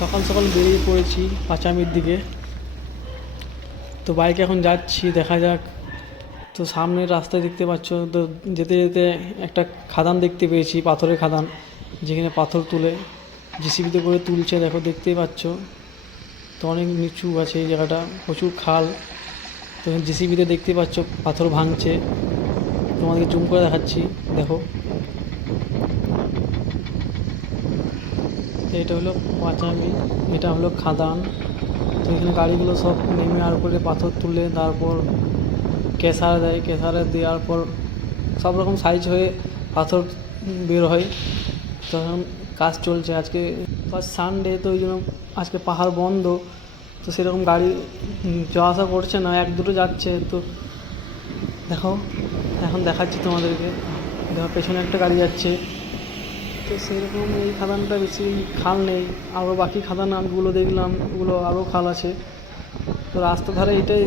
সকাল সকাল বেরিয়ে পড়েছি পাঁচামির দিকে। তো বাইকে এখন যাচ্ছি, দেখা যাক। তো সামনের রাস্তায় দেখতে পাচ্ছ, তো যেতে যেতে একটা খাদান দেখতে পেয়েছি, পাথরের খাদান, যেখানে পাথর তুলে জেসিবিতে করে তুলছে, দেখো দেখতেই পাচ্ছ। তো অনেক নিচু আছে এই জায়গাটা, প্রচুর খাল। তো জেসিবিতে দেখতে পাচ্ছ পাথর ভাঙছে, তোমাদেরকে জুম করে দেখাচ্ছি, দেখো। তো এটা হলো পাঁচামি, এটা হলো খাদান। তো এখানে গাড়িগুলো সব নেমে আর করে পাথর তুলে তারপর কেসারা দেয়, কেসারা দেওয়ার পর সব রকম সাইজ হয়ে পাথর বের হয়। তখন কাজ চলছে, আজকে ফার্স্ট সানডে, তো ওই জন্য আজকে পাহাড় বন্ধ। তো সেরকম গাড়ি যাওয়া আসা করছে না, এক দুটো যাচ্ছে। তো দেখো, এখন দেখাচ্ছি তোমাদেরকে, দেখো পেছনে একটা গাড়ি যাচ্ছে। তো সেরকম এই খাদানটা বেশি খাল নেই, আরও বাকি খাদানগুলো দেখলাম, ওগুলো আরও খাল আছে। তো রাস্তার ধারে এটাই